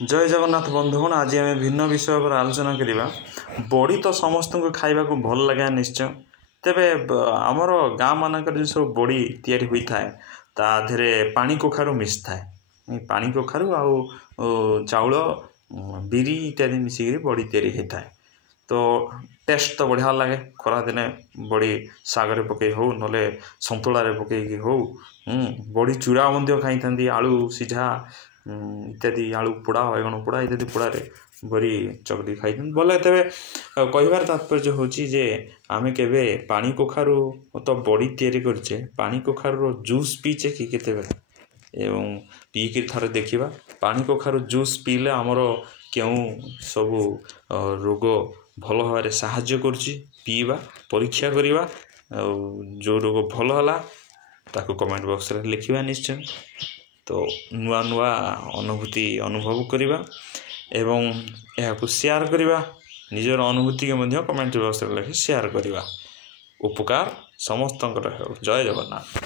जय जगन्नाथ बंधुगण आज आम भिन्न विषय पर आलोचना करवा। बड़ी तो समस्त को खाइबा को भल लगे निश्चय। तेबे आमर गाँ मानक जो सब बड़ी तैयारी होता है ताधे पानी कखारु मिस थाए। पानी कखारु आउ चाउल बिरी इत्यादि मिसिक बड़ी तैयारी होता है। तो टेस्ट तो बढ़िया लगे। खरा दिने बड़ी सागर पकई हो ना सतुला पकई हो बड़ी चूड़ा खाई था आलू सीझा इत्यादि आलू पोड़ा बैगण पोड़ा इत्यादि पोड़े बड़ी चकटी खाई बोले। तेरे कहबार तात्पर्य हूँ जे आम के पानी कखारु तो बड़ी तैयारी करचे पानी कखारु जूस पीचे कि एवं पीक थरे देखा पानी कखारु जूस पीले आमर क्यों सबू रोग भल भाव साहाय्य करुच्ची पीवा परीक्षा करवा जो रोग भल है ताको कमेंट बॉक्स रे लिखिबा निश्चय। तो नुआ नुआ अनुभूति अनुभव करवा एवं यह शेयर करवा निजर अनुभूति के मध्य कमेंट बॉक्स रे लिखि शेयर करवा। उपकार समस्त जय जगन्नाथ।